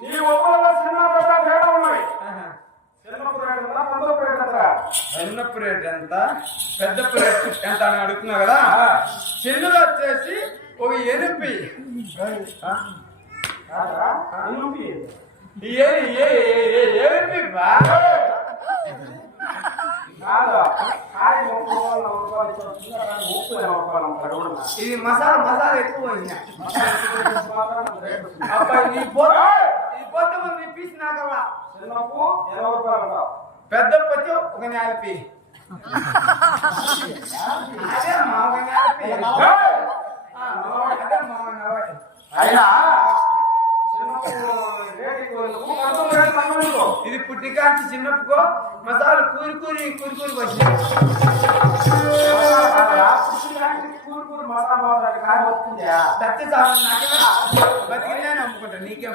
నీ ఒక్కలో చిన్న పెద్ద తేడా ఉన్నాయి. చిన్నప్పుడు రేట్ ఎంత, పెద్దప్పుడు రేట్ ఎంత? చిన్నప్పుడు రేట్ ఎంత, పెద్దప్పుడు రేట్ ఎంత అని అడుగుతున్నావు కదా. చిన్నది వచ్చేసి ఒక 8. ఇది మసాలా ఎక్కువ పోతే పీస్ నాకల్లా. చిన్నప్పు 20 రూపాయలు అంటావు, పెద్ద పచ్చి ఒక 40. అదే మా ఒక 40. అదే మా 40. అయినా ఇది పుట్టికాంచి చిన్నప్పుకో మసాలా కూరి వచ్చింది. మసాలా బతికినే అమ్ముకుంటా నీకేం.